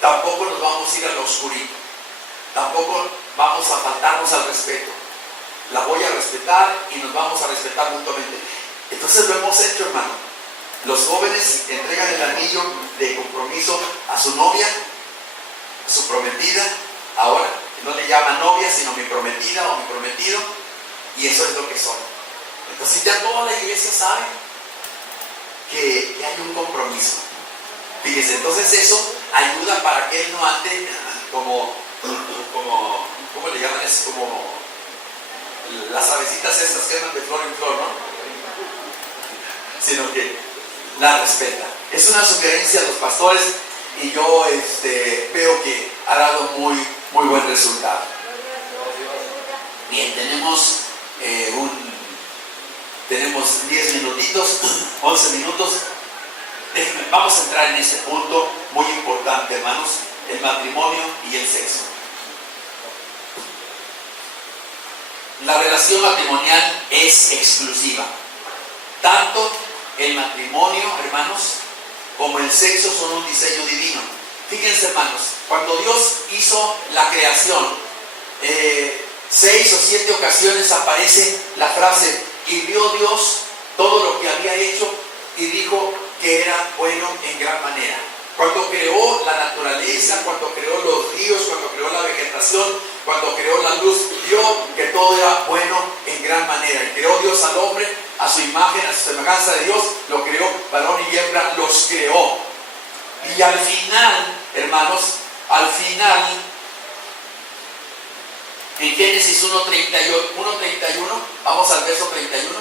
Tampoco nos vamos a ir a lo oscurito, tampoco vamos a faltarnos al respeto. La voy a respetar y nos vamos a respetar mutuamente. Entonces lo hemos hecho, hermano. Los jóvenes entregan el anillo de compromiso a su novia, a su prometida. Ahora no le llaman novia, sino mi prometida o mi prometido, y eso es lo que son. Entonces ya toda la iglesia sabe que hay un compromiso. Fíjense, entonces eso ayuda para que él no ande como ¿cómo le llaman? Es como las avecitas estas que andan de flor en flor, ¿no? Sino que la respeta. Es una sugerencia a los pastores y yo veo que ha dado muy buen resultado. Bien, tenemos 10 minutitos, 11 minutos. Vamos a entrar en este punto muy importante, hermanos: el matrimonio y el sexo. La relación matrimonial es exclusiva. Tanto el matrimonio, hermanos, como el sexo son un diseño divino. Fíjense, hermanos, cuando Dios hizo la creación, 6 o 7 ocasiones aparece la frase: y vio Dios todo lo que había hecho y dijo que era bueno en gran manera. Cuando creó la naturaleza, cuando creó los ríos, cuando creó la vegetación, cuando creó la luz, vio que todo era bueno en gran manera. Y creó Dios al hombre a su imagen, a su semejanza de Dios, lo creó, varón y hembra los creó. Y al final, hermanos, en Génesis 1:31, vamos al verso 31,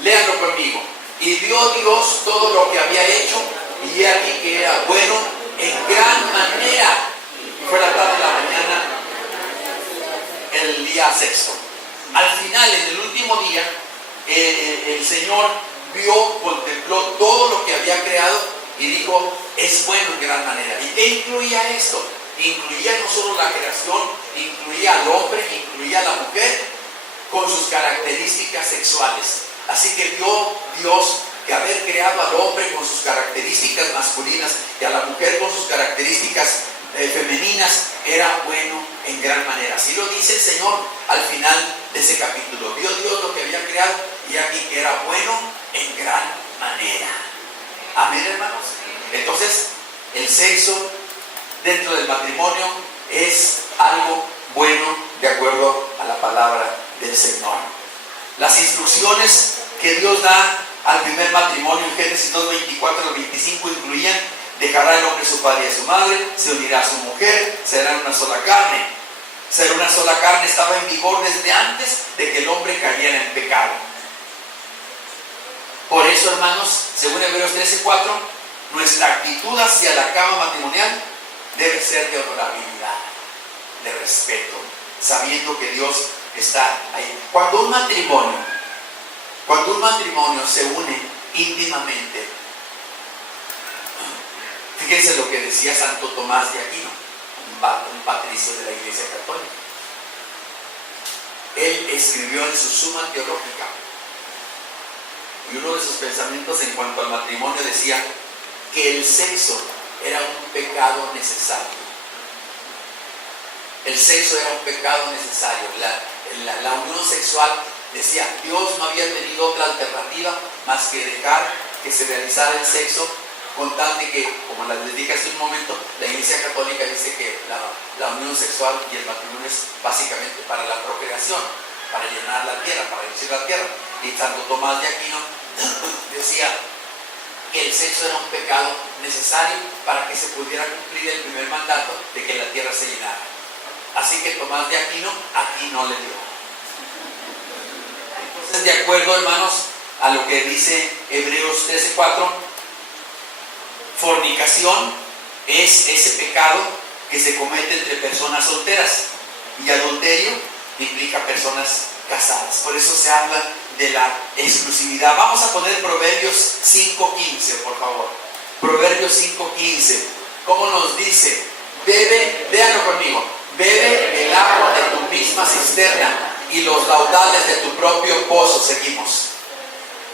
léanlo conmigo. Y vio Dios todo lo que había hecho, y he aquí que era bueno en gran manera. Y fue la tarde de la mañana, el día sexto. Al final, en el último día, el Señor contempló todo lo que había creado y dijo: es bueno en gran manera. ¿Y qué incluía esto? Incluía no solo la creación, incluía al hombre, incluía a la mujer con sus características sexuales. Así que vio Dios que haber creado al hombre con sus características masculinas y a la mujer con sus características femeninas era bueno en gran manera. Así lo dice el Señor al final de ese capítulo. Vio Dios lo que había creado y aquí que era bueno en gran manera. Amén, hermanos. Entonces, el sexo dentro del matrimonio es algo bueno de acuerdo a la palabra del Señor. Las instrucciones que Dios da al primer matrimonio en Génesis 2, 24 al 25 incluían: dejará el hombre a su padre y a su madre, se unirá a su mujer, serán una sola carne. Ser una sola carne estaba en vigor desde antes de que el hombre cayera en pecado. Por eso, hermanos, según Hebreos 13:4, nuestra actitud hacia la cama matrimonial debe ser de honorabilidad, de respeto, sabiendo que Dios está ahí. Cuando un matrimonio se une íntimamente, fíjense lo que decía Santo Tomás de Aquino, un patricio de la Iglesia Católica. Él escribió en su Suma Teológica, y uno de sus pensamientos en cuanto al matrimonio decía que el sexo era un pecado necesario. El sexo era un pecado necesario. La unión sexual, decía, Dios no había tenido otra alternativa más que dejar que se realizara el sexo, con tal de que, como les dije hace un momento, la Iglesia Católica dice que la unión sexual y el matrimonio es básicamente para la procreación, para llenar la tierra, para bendecir la tierra. Y Santo Tomás de Aquino decía que el sexo era un pecado necesario para que se pudiera cumplir el primer mandato de que la tierra se llenara. Así que Tomás de Aquino aquí no le dio. Entonces, de acuerdo, hermanos, a lo que dice Hebreos 13:4, fornicación es ese pecado que se comete entre personas solteras, y adulterio implica personas casadas. Por eso se habla de la exclusividad. Vamos a poner Proverbios 5:15, por favor. Proverbios 5:15. ¿Cómo nos dice? Bebe, véanlo conmigo, bebe el agua de tu misma cisterna y los raudales de tu propio pozo. Seguimos.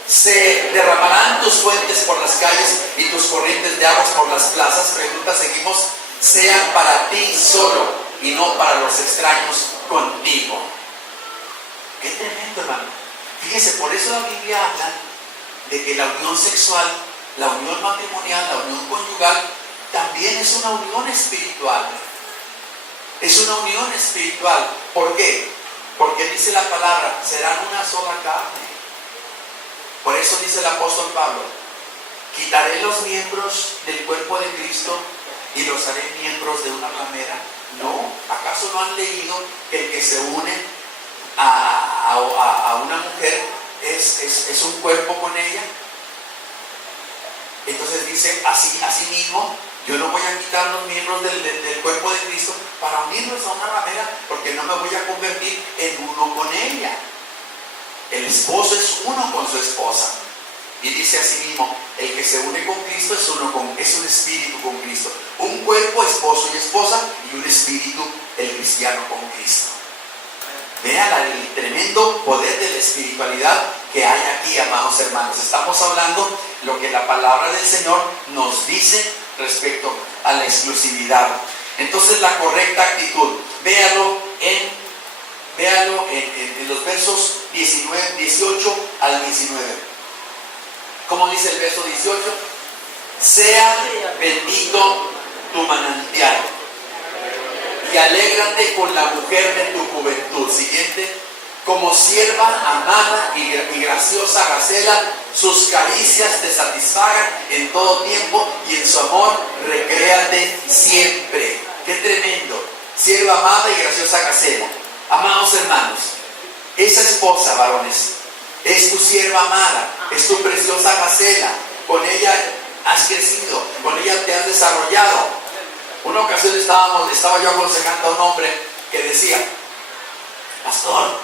Se derramarán tus fuentes por las calles y tus corrientes de aguas por las plazas. Pregunta, seguimos. Sean para ti solo y no para los extraños contigo. Qué tremendo, hermano. Fíjese, por eso la Biblia habla de que la unión sexual, la unión matrimonial, la unión conyugal, también es una unión espiritual. Es una unión espiritual. ¿Por qué? Porque dice la palabra, serán una sola carne. Por eso dice el apóstol Pablo, quitaré los miembros del cuerpo de Cristo y los haré miembros de una ramera. No, ¿acaso no han leído que el que se une a una mujer es un cuerpo con ella? Entonces dice, así mismo, yo no voy a quitar los miembros del cuerpo de Cristo para unirlos a una ramera, porque no me voy a convertir en uno con ella. El esposo es uno con su esposa. Y dice así mismo, el que se une con Cristo es un espíritu con Cristo. Un cuerpo, esposo y esposa, y un espíritu, el cristiano con Cristo. Vean el tremendo poder de la espiritualidad que hay aquí, amados hermanos. Estamos hablando lo que la palabra del Señor nos dice respecto a la exclusividad. Entonces, la correcta actitud, véalo en los versos 18 al 19. ¿Cómo dice el verso 18? Sea bendito tu manantial y alégrate con la mujer de tu juventud. Siguiente. Como sierva amada y graciosa Gacela, sus caricias te satisfagan en todo tiempo y en su amor recréate siempre. ¡Qué tremendo! Sierva amada y graciosa Gacela. Amados hermanos, esa esposa, varones, es tu sierva amada, es tu preciosa Gacela. Con ella has crecido, con ella te has desarrollado. Una ocasión estaba yo aconsejando a un hombre que decía, pastor,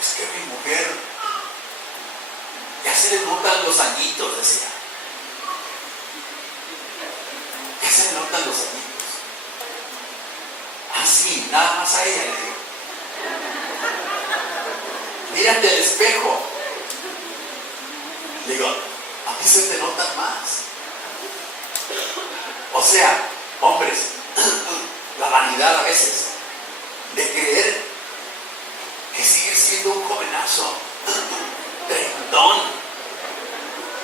es que mi mujer ya se le notan los añitos, decía. Ya se le notan los añitos. Así, nada más a ella le digo. Mírate al espejo. Le digo, a ti se te notan más. O sea, hombres, la vanidad a veces de creer que sigue siendo un jovenazo, treintón,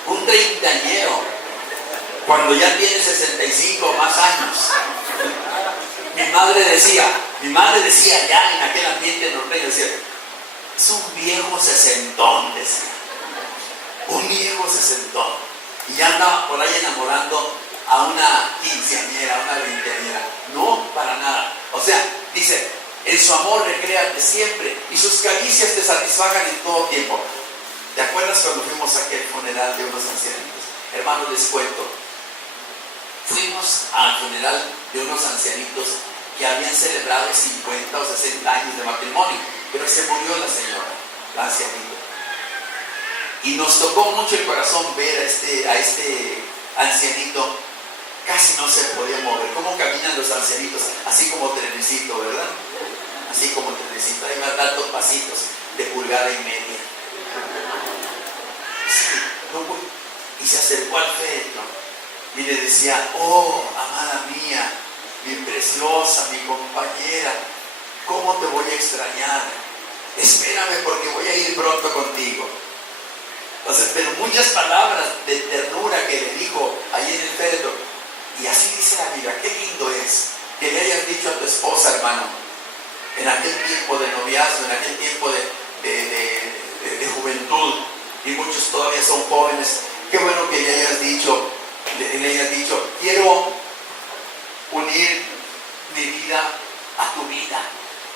un treintañero, cuando ya tiene 65 o más años. Mi madre decía ya en aquel ambiente norteño, decía, es un viejo sesentón, decía. Un viejo sesentón. Y ya andaba por ahí enamorando a una quinceañera, a una veinteañera. No, para nada. O sea, dice, en su amor recréate siempre y sus caricias te satisfagan en todo tiempo. ¿Te acuerdas cuando fuimos a aquel funeral de unos ancianitos? Hermanos, les cuento. Fuimos al funeral de unos ancianitos que habían celebrado 50 o 60 años de matrimonio, pero se murió la señora, la ancianita. Y nos tocó mucho el corazón ver a este ancianito. Casi no se podía mover. ¿Cómo caminan los ancianitos? Así como trenecito, ¿verdad? Así como trenecito. Hay más dando pasitos de pulgada y media. Sí, y se acercó al féretro y le decía, oh, amada mía, mi preciosa, mi compañera, ¿cómo te voy a extrañar? Espérame porque voy a ir pronto contigo. O sea, pero muchas palabras de ternura que le dijo ahí en el féretro. Y así dice la Biblia. Qué lindo es que le hayas dicho a tu esposa, hermano, en aquel tiempo de noviazgo, en aquel tiempo de juventud, y muchos todavía son jóvenes. Qué bueno que le hayas dicho, quiero unir mi vida a tu vida.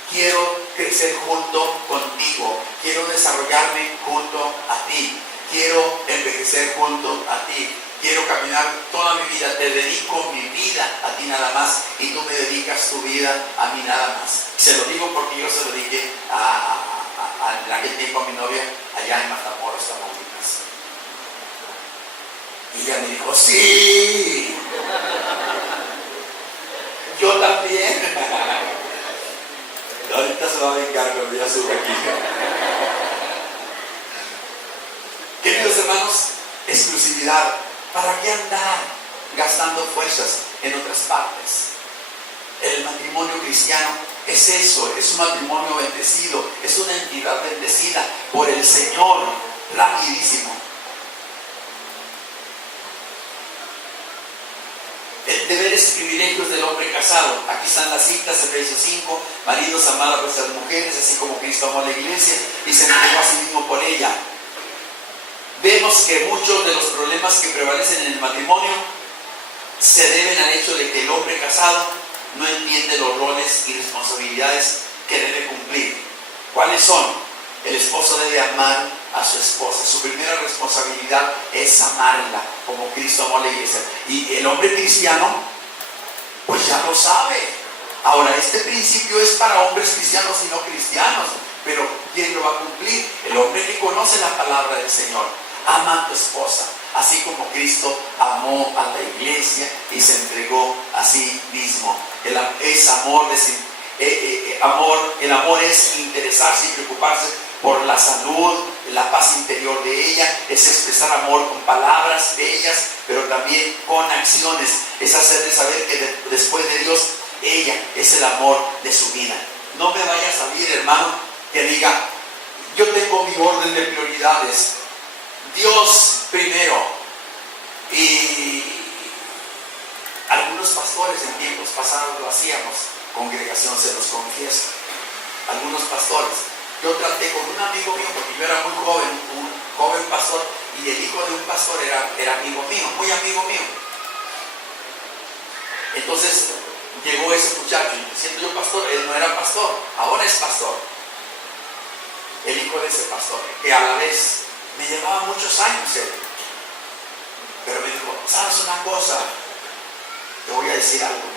Quiero crecer junto contigo. Quiero desarrollarme junto a ti. Quiero envejecer junto a ti. Quiero caminar toda mi vida. Te dedico mi vida a ti nada más y tú me dedicas tu vida a mí nada más. Se lo digo porque yo se lo dije en aquel tiempo a mi novia allá en Matamoros, Tamaulipas. Y ella me dijo, sí, yo también. Ahorita se va a vengar cuando ya suba aquí. Queridos hermanos, exclusividad. ¿Para qué andar gastando fuerzas en otras partes? El matrimonio cristiano es eso, es un matrimonio bendecido, es una entidad bendecida por el Señor, rapidísimo. El deberes y privilegios del hombre casado. Aquí están las citas, Efesios 5, maridos amad a vuestras mujeres, así como Cristo amó a la iglesia y se entregó a sí mismo por ella. Vemos que muchos de los problemas que prevalecen en el matrimonio se deben al hecho de que el hombre casado no entiende los roles y responsabilidades que debe cumplir. ¿Cuáles son? El esposo debe amar a su esposa. Su primera responsabilidad es amarla, como Cristo amó a la iglesia. Y el hombre cristiano, pues ya lo sabe. Ahora, este principio es para hombres cristianos y no cristianos. Pero ¿quién lo va a cumplir? El hombre que conoce la palabra del Señor. Ama a tu esposa, así como Cristo amó a la iglesia y se entregó a sí mismo. El amor es interesarse y preocuparse por la salud, la paz interior de ella, es expresar amor con palabras bellas, pero también con acciones. Es hacerle saber que después de Dios, ella es el amor de su vida. No me vaya a salir, hermano, que diga, yo tengo mi orden de prioridades. Dios primero. Y algunos pastores en tiempos pasados lo hacíamos. Congregación, se los confieso. Algunos pastores. Yo traté con un amigo mío, porque yo era muy joven, un joven pastor, y el hijo de un pastor era amigo mío, muy amigo mío. Entonces llegó ese muchacho, y siendo yo pastor, él no era pastor, ahora es pastor. El hijo de ese pastor, que a la vez me llevaba muchos años él. Pero me dijo, ¿sabes una cosa? Te voy a decir algo.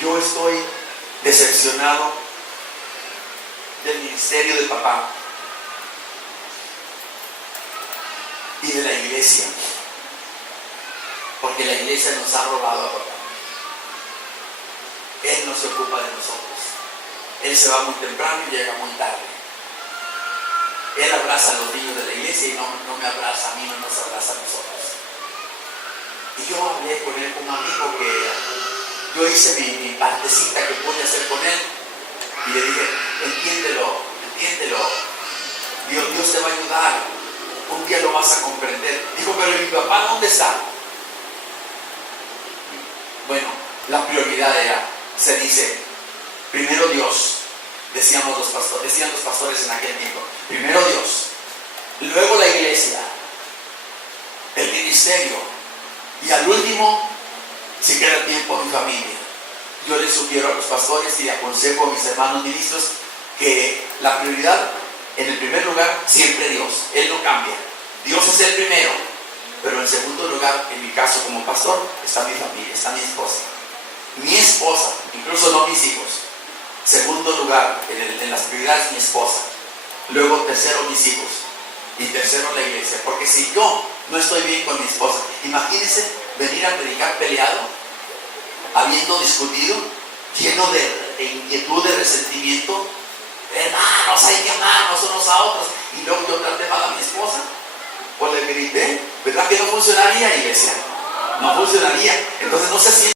Yo estoy decepcionado del ministerio de papá y de la iglesia, porque la iglesia nos ha robado a papá. Él no se ocupa de nosotros. Él se va muy temprano y llega muy tarde. Él abraza a los niños de la iglesia y no me abraza a mí, no nos abraza a nosotros. Y yo hablé con él como amigo, que yo hice mi partecita que pude hacer con él. Y le dije, entiéndelo, Dios te va a ayudar, un día lo vas a comprender. Dijo, pero ¿y mi papá dónde está? Bueno, la prioridad se dice, primero Dios, decían los pastores en aquel tiempo, primero Dios, luego la iglesia, el ministerio, y al último, si queda tiempo, mi familia. Yo les sugiero a los pastores y le aconsejo a mis hermanos ministros que la prioridad, en el primer lugar, siempre Dios. Él no cambia. Dios es el primero. Pero en segundo lugar, en mi caso como pastor, está mi familia, está mi esposa. Mi esposa, incluso no mis hijos. Segundo lugar, en las prioridades, mi esposa. Luego, tercero, mis hijos. Y tercero, la iglesia. Porque si yo no estoy bien con mi esposa, imagínense venir a predicar peleado, habiendo discutido, lleno de inquietud, de resentimiento. Hermanos, hay que amarnos unos a otros. Y luego yo traté mal a mi esposa, o le grité. ¿Verdad que no funcionaría, iglesia? No funcionaría. Entonces no se siente